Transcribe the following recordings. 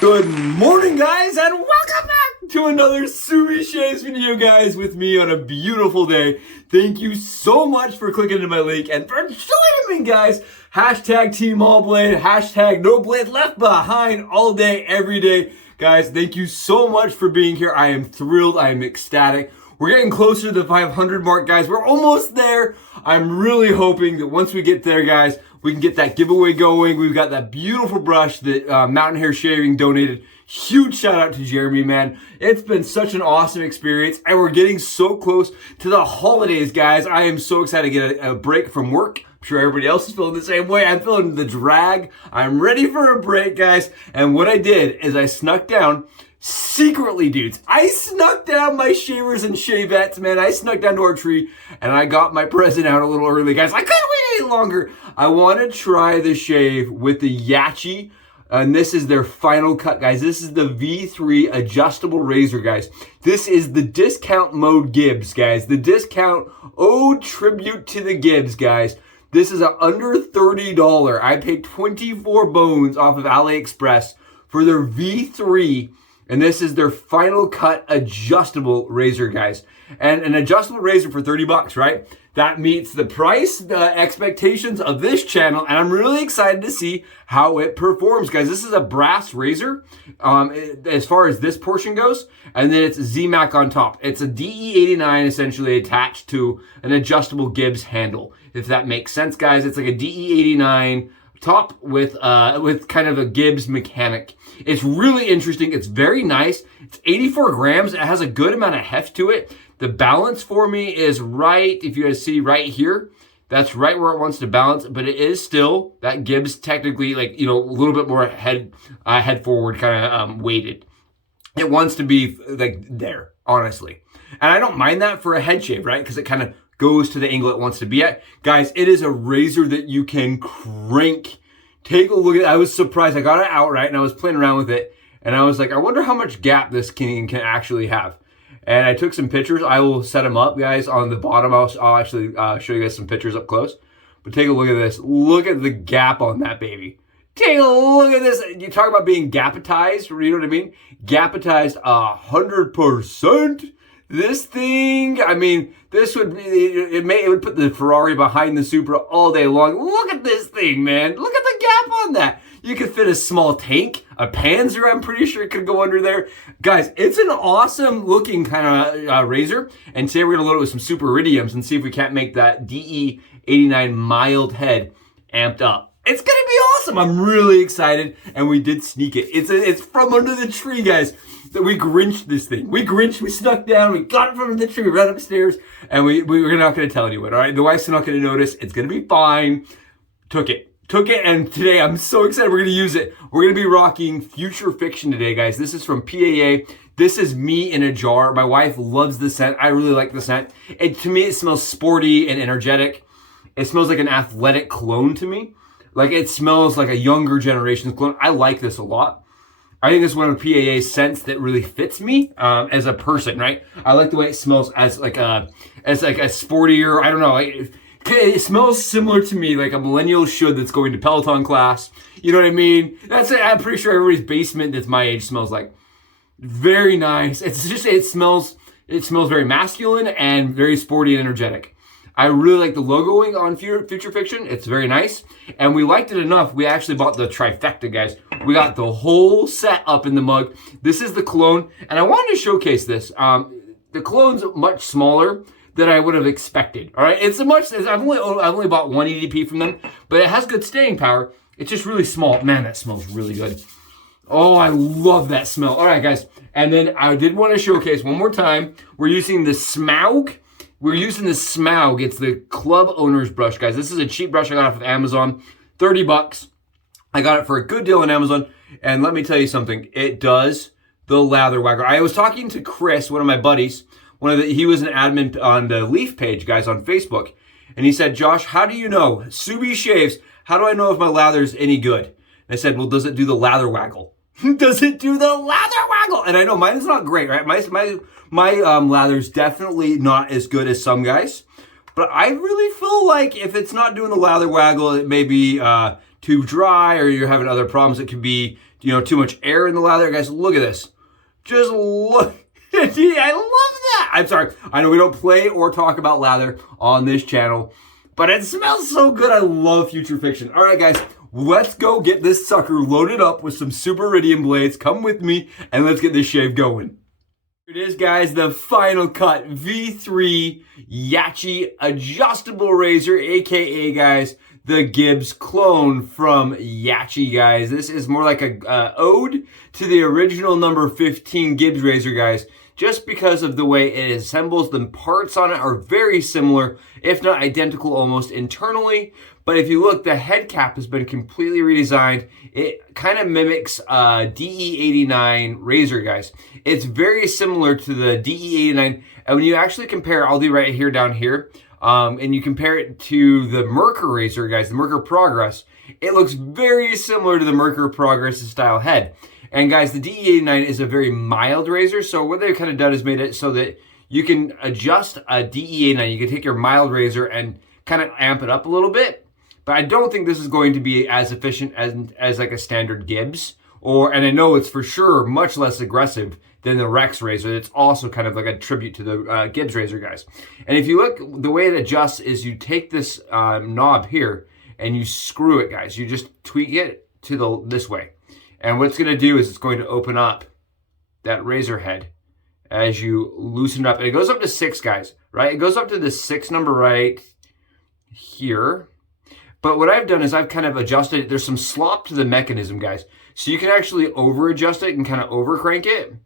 Good morning, guys, and welcome back to another Subi Shaves video, guys, with me on a beautiful day. Thank you so much for clicking into my link and for joining me, guys. Hashtag Team All Blade, hashtag No Blade Left Behind all day, every day. Guys, thank you so much for being here. I am thrilled. I am ecstatic. We're getting closer to the 500 mark, guys. We're almost there. I'm really hoping that once we get there, guys, we can get that giveaway going. We've got that beautiful brush that Mountain Hair Shaving donated. Huge shout out to Jeremy, man. It's been such an awesome experience, and we're getting so close to the holidays, guys. I am so excited to get a break from work. I'm sure everybody else is feeling the same way. I'm feeling the drag. I'm ready for a break, guys. And what I did is I snuck down secretly, dudes. I snuck down my shavers and shavettes, man. I snuck down to our tree and I got my present out a little early, guys. I couldn't wait any longer. I want to try the shave with the Yaqi, and this is their final cut, guys. This is the V3 Adjustable razor, guys. This is the discount mode Gibbs, guys. The discount ode tribute to the Gibbs, guys. This is under $30. I paid 24 bones off of AliExpress for their V3. And this is their final cut adjustable razor, guys. And an adjustable razor for 30 bucks, right? That meets the price, the expectations of this channel. And I'm really excited to see how it performs, guys. This is a brass razor as far as this portion goes. And then it's a ZMAC on top. It's a DE89 essentially attached to an adjustable Gibbs handle. If that makes sense, guys. It's like a DE89 top with kind of a Gibbs mechanic. It's really interesting. It's very nice. It's 84 grams. It has a good amount of heft to it. The balance for me is right, if you guys see right here, that's right where it wants to balance, but it is still that Gibbs technically, like, you know, a little bit more head forward kind of weighted. It wants to be like there, honestly. And I don't mind that for a head shave, right? Because it kind of goes to the angle it wants to be at. Guys, it is a razor that you can crank. Take a look at it. I was surprised. I got it outright and I was playing around with it. And I was like, I wonder how much gap this can actually have. And I took some pictures. I will set them up, guys, on the bottom. I'll actually show you guys some pictures up close. But take a look at this. Look at the gap on that baby. Take a look at this. You talk about being gapatized. You know what I mean? Gapatized 100%. This thing, I mean, this would be, it would put the Ferrari behind the Supra all day long. Look at this thing, man. Look at the gap on that. You could fit a small tank, a Panzer, I'm pretty sure it could go under there. Guys, it's an awesome looking kind of razor. And today we're going to load it with some super iridiums and see if we can't make that DE89 mild head amped up. It's going to be awesome. I'm really excited. And we did sneak it. It's from under the tree, guys. That we grinched this thing. We snuck down, we got it from the tree, we ran upstairs, and we were not going to tell anyone, all right? The wife's not going to notice. It's going to be fine. Took it, and today I'm so excited we're going to use it. We're going to be rocking Future Fiction today, guys. This is from PAA. This is me in a jar. My wife loves the scent. I really like the scent. To me, it smells sporty and energetic. It smells like an athletic cologne to me. Like, it smells like a younger generation's cologne. I like this a lot. I think this is one of PAA's scents that really fits me as a person, right? I like the way it smells as like a sportier, I don't know, it smells similar to me, like a millennial should that's going to Peloton class. You know what I mean? That's it. I'm pretty sure everybody's basement that's my age smells like. Very nice. It's just, it smells very masculine and very sporty and energetic. I really like the logoing on Future Fiction. It's very nice. And we liked it enough, we actually bought the trifecta, guys. We got the whole set up in the mug. This is the cologne. And I wanted to showcase this. The cologne's much smaller than I would have expected. All right, I've only bought one EDP from them, but it has good staying power. It's just really small. Man, that smells really good. Oh, I love that smell. All right, guys. And then I did want to showcase one more time. We're using the Smaug. We're using the Smaug. It's the club owner's brush, guys. This is a cheap brush I got off of Amazon. 30 bucks. I got it for a good deal on Amazon. And let me tell you something. It does the lather wagger. I was talking to Chris, one of my buddies. He was an admin on the Leaf page, guys, on Facebook. And he said, Josh, how do you know? Subi shaves. How do I know if my lather is any good? And I said, well, does it do the lather waggle? Does it do the lather waggle? And I know mine is not great, right? My lather's definitely not as good as some guys. But I really feel like if it's not doing the lather waggle, it may be too dry or you're having other problems. It could be too much air in the lather. Guys, look at this. Just look. I love that. I'm sorry. I know we don't play or talk about lather on this channel, but it smells so good. I love Future Fiction. All right, guys, let's go get this sucker loaded up with some super iridium blades. Come with me and let's get this shave going. Here it is, guys, the final cut V3 Yaqi Adjustable razor, aka, guys, the Gibbs clone from Yaqi, guys. This is more like a ode to the original number 15 Gibbs razor, guys. Just because of the way it assembles, the parts on it are very similar, if not identical almost internally. But if you look, the head cap has been completely redesigned. It kind of mimics DE89 razor, guys. It's very similar to the DE89. And when you actually compare, I'll do right here down here, and you compare it to the Merkur razor, guys, the Merkur Progress, it looks very similar to the Merkur Progress style head. And guys, the DE89 is a very mild razor, so what they've kind of done is made it so that you can adjust a DE89. You can take your mild razor and kind of amp it up a little bit, but I don't think this is going to be as efficient as like a standard Gibbs, and I know it's for sure much less aggressive than the Rex razor. It's also kind of like a tribute to the Gibbs razor, guys. And if you look, the way it adjusts is you take this knob here and you screw it, guys. You just tweak it to this way. And what it's going to do is it's going to open up that razor head as you loosen it up. And it goes up to 6, guys, right? It goes up to the 6 number right here. But what I've done is I've kind of adjusted it. There's some slop to the mechanism, guys. So you can actually over adjust it and kind of over crank it.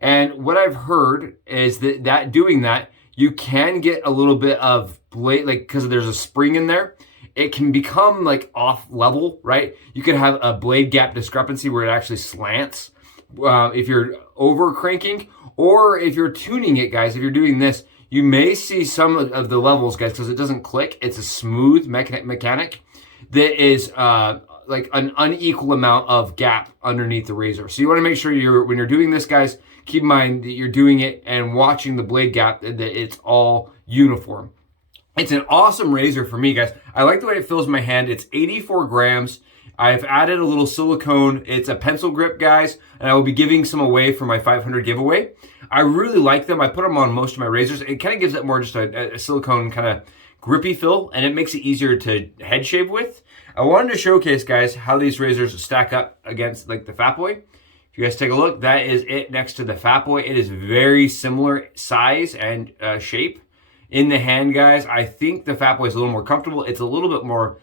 And what I've heard is that doing that, you can get a little bit of blade, like, because there's a spring in there. It can become like off level, right? You could have a blade gap discrepancy where it actually slants if you're over cranking, or if you're tuning it, guys. If you're doing this, you may see some of the levels, guys, because it doesn't click. It's a smooth mechanic that is like an unequal amount of gap underneath the razor. So you want to make sure when you're doing this, guys, keep in mind that you're doing it and watching the blade gap, that it's all uniform. It's an awesome razor for me, guys. I like the way it feels in my hand. It's 84 grams. I've added a little silicone. It's a pencil grip, guys, and I will be giving some away for my 500 giveaway. I really like them. I put them on most of my razors. It kind of gives it more just a silicone kind of grippy feel, and it makes it easier to head shave with. I wanted to showcase, guys, how these razors stack up against like the Fat Boy. If you guys take a look, that is it next to the Fat Boy. It is very similar size and shape. In the hand, guys, I think the Fat Boy is a little more comfortable. It's a little bit more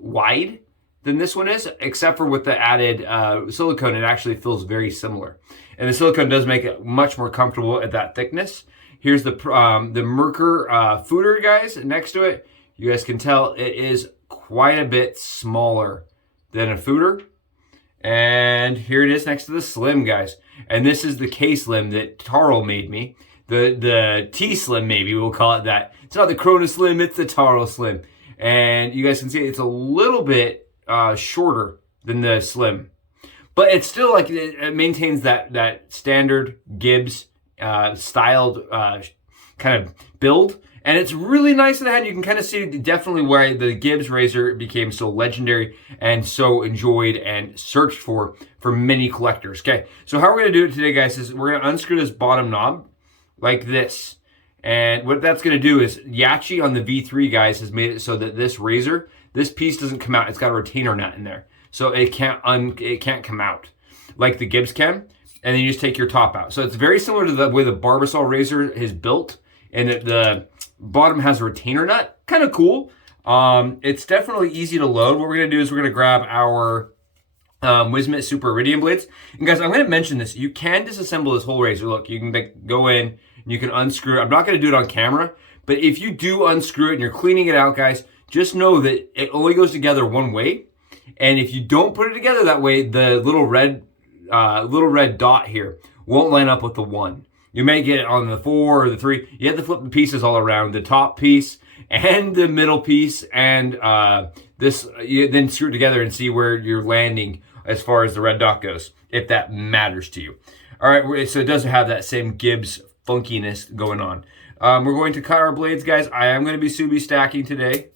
wide than this one is, except for with the added silicone, it actually feels very similar. And the silicone does make it much more comfortable at that thickness. Here's the Merkur fooder, guys, next to it. You guys can tell it is quite a bit smaller than a fooder. And here it is next to the Slim, guys. And this is the K-Slim that Taro made me. The T-Slim, maybe we'll call it that. It's not the Corona Slim, it's the Taro Slim. And you guys can see it's a little bit shorter than the Slim. But it's still like, it maintains that standard Gibbs styled kind of build. And it's really nice in the hand. You can kind of see definitely why the Gibbs razor became so legendary and so enjoyed and searched for many collectors. Okay, so how we're going to do it today, guys, is we're going to unscrew this bottom knob like this. And what that's going to do is Yaqi on the V3, guys, has made it so that this razor, this piece doesn't come out. It's got a retainer nut in there. So it can't come out like the Gibbs can. And then you just take your top out. So it's very similar to the way the Barbasol razor is built, and that the bottom has a retainer nut. Kind of cool. It's definitely easy to load. What we're going to do is we're going to grab our Wismet Super Iridium blades. And guys, I'm going to mention this. You can disassemble this whole razor. Look, you can go in and you can unscrew it. I'm not going to do it on camera, but if you do unscrew it and you're cleaning it out, guys, just know that it only goes together one way. And if you don't put it together that way, the little red dot here won't line up with the 1. You may get it on the 4 or the 3. You have to flip the pieces all around, the top piece and the middle piece, and you then screw it together and see where you're landing as far as the red dot goes, if that matters to you. All right, so it doesn't have that same Gibbs funkiness going on. We're going to cut our blades, guys. I am going to be Subi stacking today,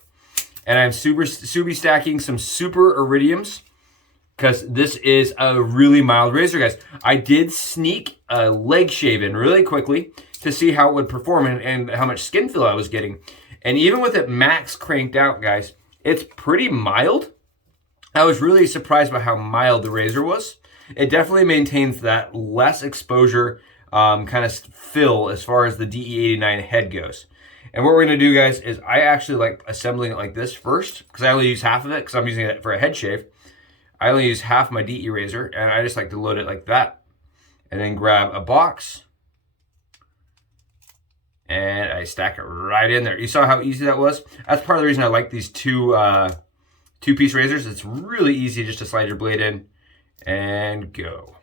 and I'm Subi stacking some super iridiums. because this is a really mild razor, guys. I did sneak a leg shave in really quickly to see how it would perform and how much skin feel I was getting. And even with it max cranked out, guys, it's pretty mild. I was really surprised by how mild the razor was. It definitely maintains that less exposure kind of fill as far as the DE89 head goes. And what we're going to do, guys, is I actually like assembling it like this first, because I only use half of it because I'm using it for a head shave. I only use half my DE razor, and I just like to load it like that. And then grab a box, and I stack it right in there. You saw how easy that was? That's part of the reason I like these two-piece razors. It's really easy just to slide your blade in and go.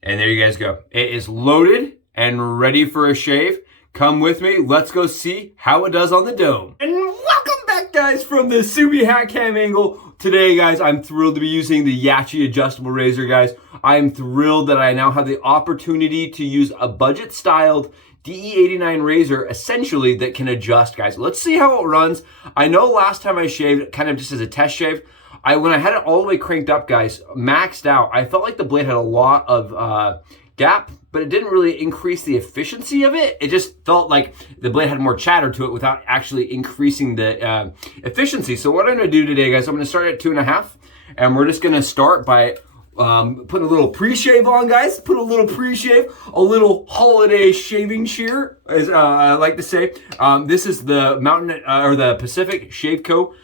And there you guys go. It is loaded and ready for a shave. Come with me. Let's go see how it does on the dome. And welcome back, guys, from the Subi hat cam angle. Today, guys, I'm thrilled to be using the Yaqi Adjustable razor, guys. I'm thrilled that I now have the opportunity to use a budget-styled DE89 razor, essentially, that can adjust, guys. Let's see how it runs. I know last time I shaved, kind of just as a test shave, when I had it all the way cranked up, guys, maxed out, I felt like the blade had a lot of gap, but it didn't really increase the efficiency of it. It just felt like the blade had more chatter to it without actually increasing the efficiency. So what I'm gonna do today, guys, I'm gonna start at 2.5, and we're just gonna start by putting a little pre-shave on, guys. Put a little pre-shave, a little holiday shaving shear, as I like to say. This is the or the Pacific Shave Co.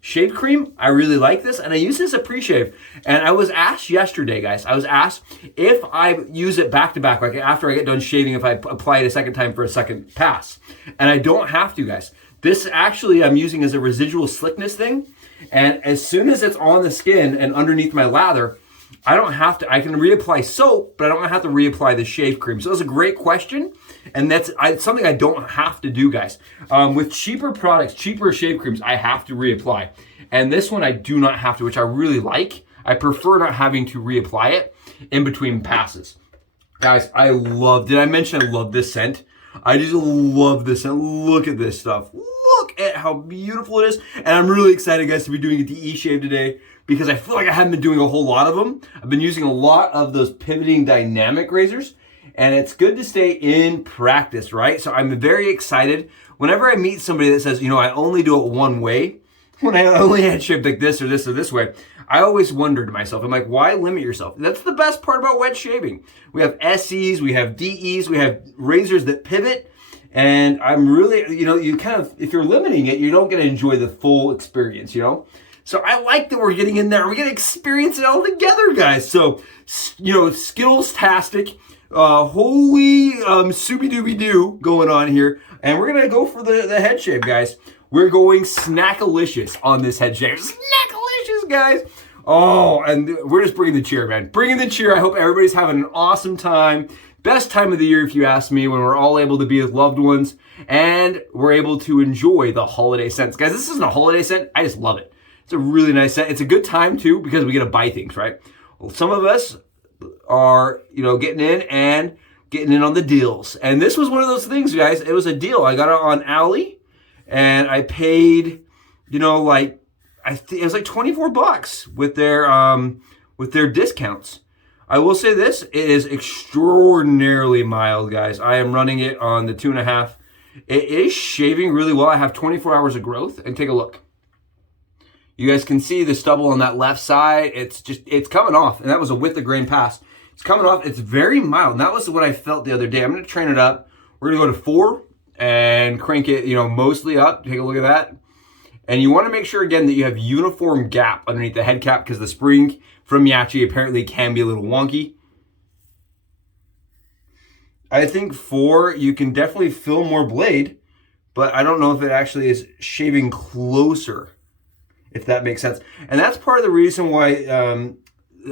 Shave cream. I really like this, and I use this as a pre-shave. And I was asked yesterday, guys, I was asked if I use it back to back, like after I get done shaving, if I apply it a second time for a second pass. And I don't have to, guys. This actually I'm using as a residual slickness thing. And as soon as it's on the skin and underneath my lather, I don't have to, I can reapply soap, but I don't have to reapply the shave cream. So that's a great question. And that's something I don't have to do, guys. With cheaper products, cheaper shave creams, I have to reapply. And this one I do not have to, which I really like. I prefer not having to reapply it in between passes. Guys, did I mention I love this scent? I just love this scent. Look at this stuff. Look at how beautiful it is. And I'm really excited, guys, to be doing a DE shave today, because I feel like I haven't been doing a whole lot of them. I've been using a lot of those pivoting dynamic razors, and it's good to stay in practice, right? So I'm very excited. Whenever I meet somebody that says, you know, I only do it one way, when I only had shaved like this or this or this way, I always wonder to myself, I'm like, why limit yourself? That's the best part about wet shaving. We have SEs, we have DEs, we have razors that pivot, and I'm really, you know, you kind of, if you're limiting it, you don't get to enjoy the full experience, you know? So I like that we're getting in there. We're going to experience it all together, guys. So, you know, skills-tastic, holy Scooby-Dooby-Doo going on here. And we're going to go for the head shave, guys. We're going snackalicious on this head shave. Snackalicious, guys. Oh, and we're just bringing the cheer, man. Bringing the cheer. I hope everybody's having an awesome time. Best time of the year, if you ask me, when we're all able to be with loved ones and we're able to enjoy the holiday scents. Guys, this isn't a holiday scent. I just love it. It's a really nice set. It's a good time, too, because we get to buy things, right? Well, some of us are, you know, getting in on the deals. And this was one of those things, guys. It was a deal. I got it on Ali, and I paid, you know, like, it was like 24 bucks with their discounts. I will say this, it is extraordinarily mild, guys. I am running it on the 2.5. It is shaving really well. I have 24 hours of growth, and take a look. You guys can see the stubble on that left side. It's coming off, and that was a with the grain pass. It's coming off. It's very mild, and that was what I felt the other day. I'm going to train it up. We're going to go to 4 and crank it, you know, mostly up. Take a look at that. And you want to make sure, again, that you have uniform gap underneath the head cap, because the spring from Yaqi apparently can be a little wonky. I think 4, you can definitely fill more blade, but I don't know if it actually is shaving closer, if that makes sense. And that's part of the reason why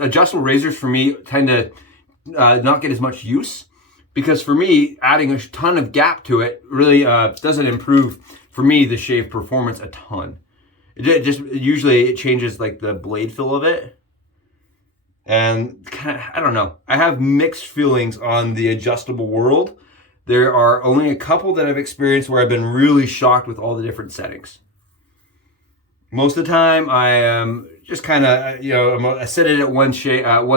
adjustable razors for me tend to not get as much use, because for me, adding a ton of gap to it really doesn't improve, for me, the shave performance a ton. It just usually it changes like the blade feel of it. And kind of, I don't know. I have mixed feelings on the adjustable world. There are only a couple that I've experienced where I've been really shocked with all the different settings. Most of the time, I am just kind of, I set it at one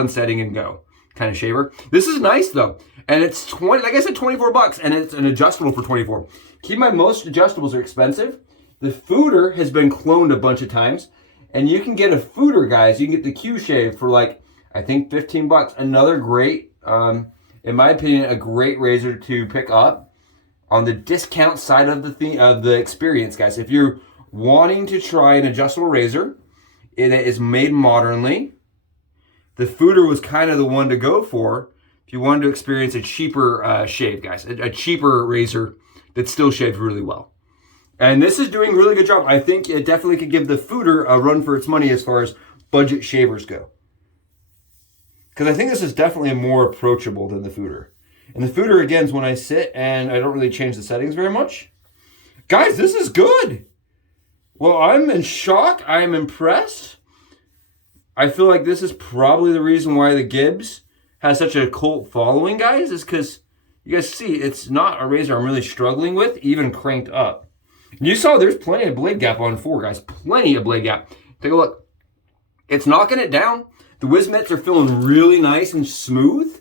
setting and go kind of shaver. This is nice though, and it's like I said, $24, and it's an adjustable for $24. Keep in mind, most adjustables are expensive. The fooder has been cloned a bunch of times, and you can get a fooder, guys. You can get the Q Shave for like, I think $15. Another great, in my opinion, a great razor to pick up on the discount side of the experience, guys. If you're wanting to try an adjustable razor, it is made modernly. The fooder was kind of the one to go for if you wanted to experience a cheaper shave, guys. A cheaper razor that still shaves really well. And this is doing a really good job. I think it definitely could give the fooder a run for its money as far as budget shavers go. Because I think this is definitely more approachable than the fooder. And the fooder, again, is when I sit and I don't really change the settings very much. Guys, this is good. Well, I'm in shock. I am impressed. I feel like this is probably the reason why the Gibbs has such a cult following, guys, is because you guys see it's not a razor I'm really struggling with, even cranked up. And you saw there's plenty of blade gap on 4, guys. Plenty of blade gap. Take a look. It's knocking it down. The whiz mitts are feeling really nice and smooth.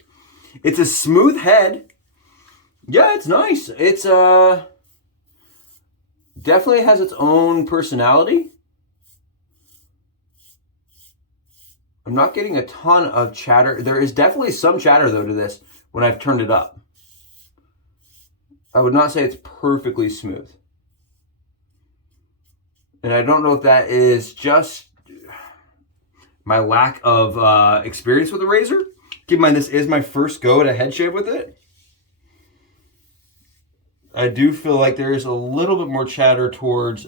It's a smooth head. Yeah, it's nice. It's definitely has its own personality. I'm not getting a ton of chatter. There is definitely some chatter, though, to this when I've turned it up. I would not say it's perfectly smooth. And I don't know if that is just my lack of experience with the razor. Keep in mind, this is my first go at a head shave with it. I do feel like there is a little bit more chatter towards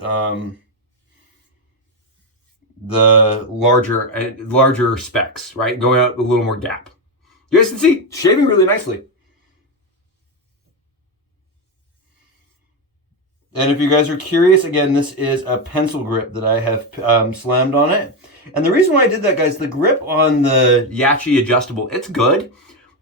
the larger specs, right? Going out a little more gap. You guys can see, shaving really nicely. And if you guys are curious, again, this is a pencil grip that I have slammed on it. And the reason why I did that, guys, the grip on the Yaqi Adjustable, it's good,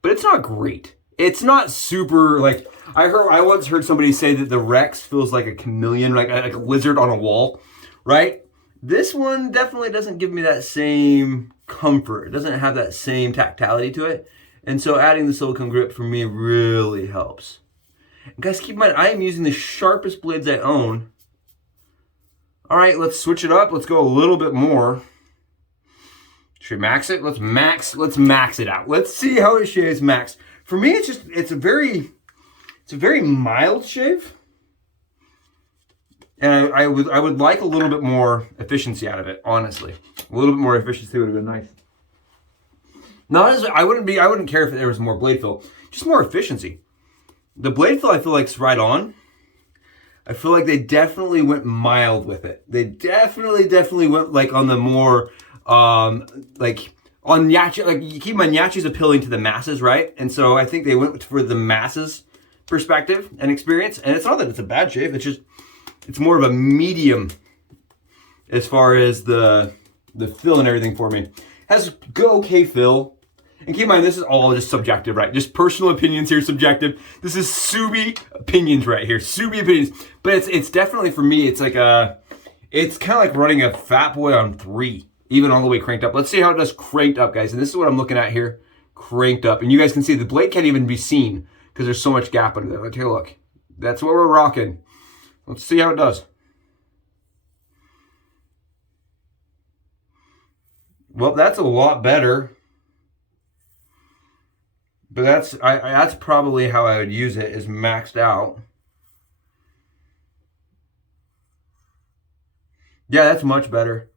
but it's not great. It's not super, like, I once heard somebody say that the Rex feels like a chameleon, like a lizard on a wall, right? This one definitely doesn't give me that same comfort. It doesn't have that same tactility to it. And so adding the silicone grip for me really helps. And guys, keep in mind, I am using the sharpest blades I own. All right, let's switch it up. Let's go a little bit more. Should we max it? Let's max it out. Let's see how it shaves max. For me, it's a very mild shave. And I would like a little bit more efficiency out of it, honestly. A little bit more efficiency would have been nice. Not as I wouldn't care if there was more blade fill, just more efficiency. The blade fill I feel like is right on. I feel like they definitely went mild with it. They definitely went like on the more like on Yaqi, like you keep in mind Yachi's appealing to the masses, right? And so I think they went for the masses perspective and experience. And it's not that it's a bad shave, it's more of a medium as far as the fill and everything for me. Has good okay fill. And keep in mind, this is all just subjective, right? Just personal opinions here, subjective. This is Subi opinions right here, Subi opinions. But it's definitely, for me, it's like it's kind of like running a Fat Boy on 3, even all the way cranked up. Let's see how it does cranked up, guys. And this is what I'm looking at here, cranked up. And you guys can see the blade can't even be seen because there's so much gap under there. Let's take a look. That's what we're rocking. Let's see how it does. Well, that's a lot better. But that's probably how I would use it, is maxed out. Yeah, that's much better.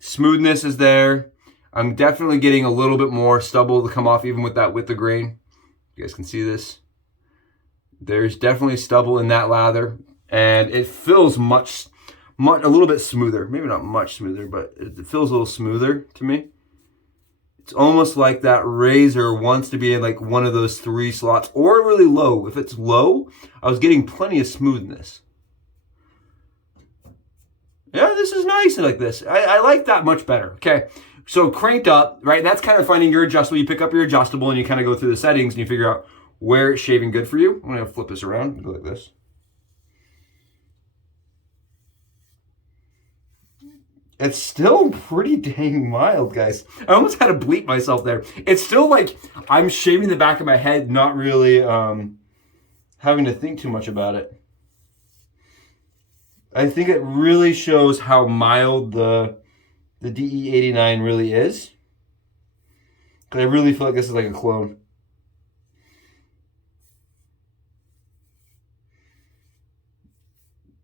Smoothness is there. I'm definitely getting a little bit more stubble to come off even with the grain. You guys can see this. There's definitely stubble in that lather. And it feels a little bit smoother. Maybe not much smoother, but it feels a little smoother to me. It's almost like that razor wants to be in like one of those 3 slots or really low. If it's low, I was getting plenty of smoothness. Yeah, this is nice like this. I like that much better. Okay, so cranked up, right? That's kind of finding your adjustable. You pick up your adjustable and you kind of go through the settings and you figure out where it's shaving good for you. I'm going to flip this around and go like this. It's still pretty dang mild, guys. I almost had to bleep myself there. It's still like I'm shaving the back of my head, not really having to think too much about it. I think it really shows how mild the DE89 really is. Because I really feel like this is like a clone.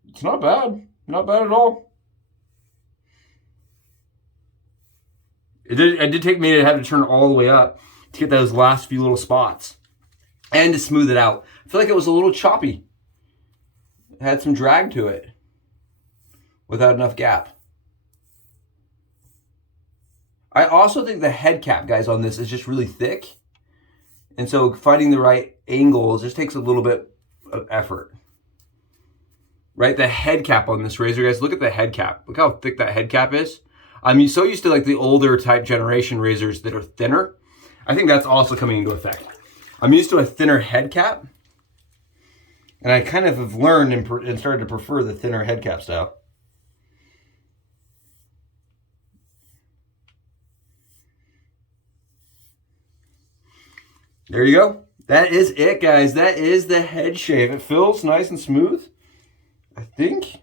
It's not bad. Not bad at all. It did take me to have to turn it all the way up to get those last few little spots. And to smooth it out. I feel like it was a little choppy. It had some drag to it. Without enough gap. I also think the head cap, guys, on this is just really thick. And so finding the right angles just takes a little bit of effort. Right? The head cap on this razor, guys, look at the head cap. Look how thick that head cap is. I'm so used to like the older type generation razors that are thinner. I think that's also coming into effect. I'm used to a thinner head cap. And I kind of have learned and started to prefer the thinner head cap style. There you go. That is it, guys. That is the head shave. It feels nice and smooth, I think.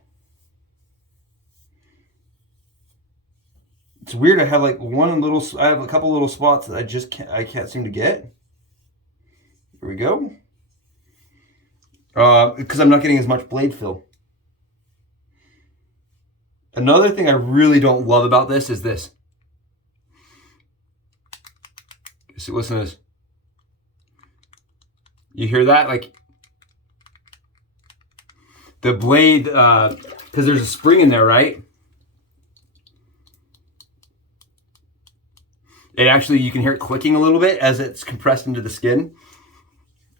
It's weird. I have like I have a couple little spots that I can't seem to get. Here we go. Because I'm not getting as much blade fill. Another thing I really don't love about this is this. So listen to this. You hear that? Like the blade, because there's a spring in there, right? It actually, you can hear it clicking a little bit as it's compressed into the skin.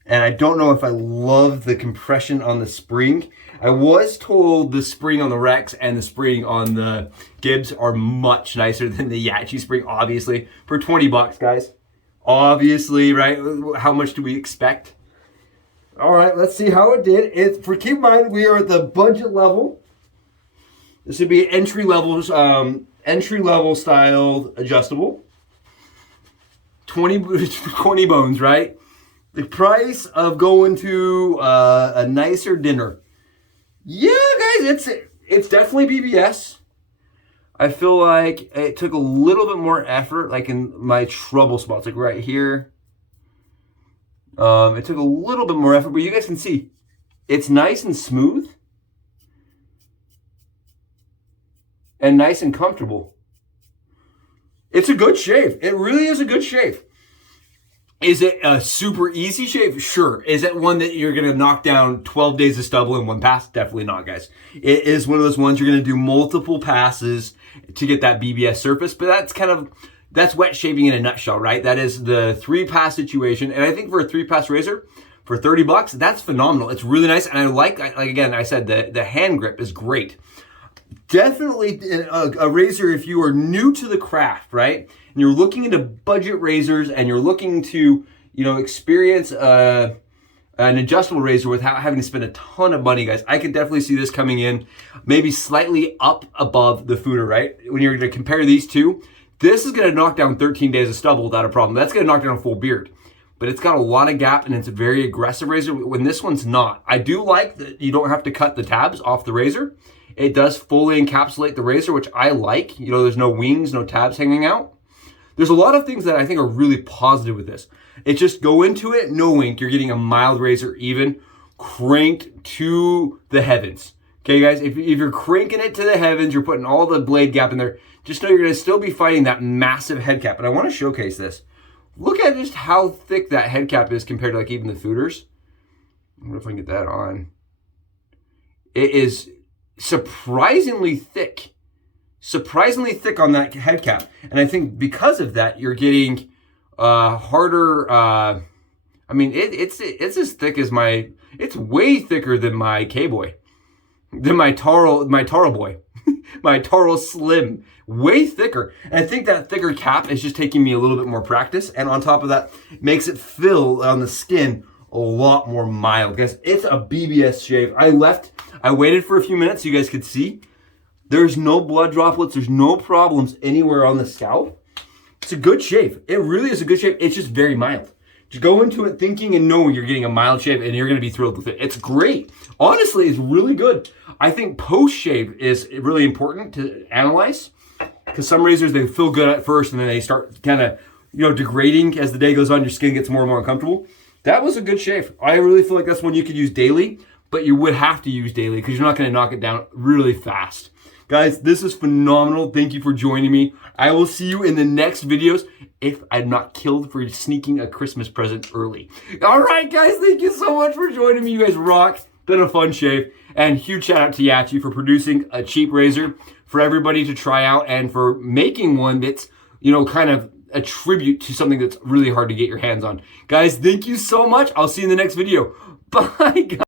And I don't know if I love the compression on the spring. I was told the spring on the Rex and the spring on the Gibbs are much nicer than the Yaqi spring, obviously. For 20 bucks, guys. Obviously, right? How much do we expect? All right, let's see how it did. Keep in mind, we are at the budget level. This would be entry level styled adjustable. 20 bones, right? The price of going to a nicer dinner. Yeah, guys, it's definitely BBS. I feel like it took a little bit more effort, like in my trouble spots, like right here. It took a little bit more effort, but you guys can see it's nice and smooth and nice and comfortable. It's a good shave. It really is a good shave. Is it a super easy shave? Sure. Is it one that you're going to knock down 12 days of stubble in one pass? Definitely not, guys. It is one of those ones you're going to do multiple passes to get that BBS surface, but that's wet shaving in a nutshell, right? That is the 3-pass situation. And I think for a 3-pass razor, for 30 bucks, that's phenomenal. It's really nice. And I like again, I said the hand grip is great. Definitely a razor if you are new to the craft, right? And you're looking into budget razors and you're looking to, experience an adjustable razor without having to spend a ton of money, guys. I could definitely see this coming in maybe slightly up above the Fuda, right? When you're going to compare these two, this is going to knock down 13 days of stubble without a problem. That's going to knock down a full beard. But it's got a lot of gap and it's a very aggressive razor when this one's not. I do like that you don't have to cut the tabs off the razor. It does fully encapsulate the razor, which I like. There's no wings, no tabs hanging out. There's a lot of things that I think are really positive with this. It's just go into it, no ink. You're getting a mild razor even, cranked to the heavens. Okay, guys, if you're cranking it to the heavens, you're putting all the blade gap in there, just know you're going to still be fighting that massive head cap. And I want to showcase this. Look at just how thick that head cap is compared to like even the Fooders. I wonder if I can get that on. It is surprisingly thick on that head cap. And I think because of that, you're getting harder, it's as thick as it's way thicker than my K-Boy, than my Taro Boy, my Taro Slim, way thicker. And I think that thicker cap is just taking me a little bit more practice. And on top of that, makes it feel on the skin a lot more mild. Guys, it's a BBS shave. I waited for a few minutes so you guys could see. There's no blood droplets. There's no problems anywhere on the scalp. It's a good shave. It really is a good shave. It's just very mild. Just go into it thinking and knowing you're getting a mild shave and you're going to be thrilled with it. It's great. Honestly, it's really good. I think post-shave is really important to analyze because some razors, they feel good at first and then they start kind of, degrading as the day goes on. Your skin gets more and more uncomfortable. That was a good shave. I really feel like that's one you could use daily, but you would have to use daily because you're not going to knock it down really fast. Guys, this is phenomenal. Thank you for joining me. I will see you in the next videos if I'm not killed for sneaking a Christmas present early. All right, guys, thank you so much for joining me. You guys rock. Been a fun shave. And huge shout out to Yaqi for producing a cheap razor for everybody to try out and for making one that's, kind of a tribute to something that's really hard to get your hands on. Guys, thank you so much. I'll see you in the next video. Bye, guys.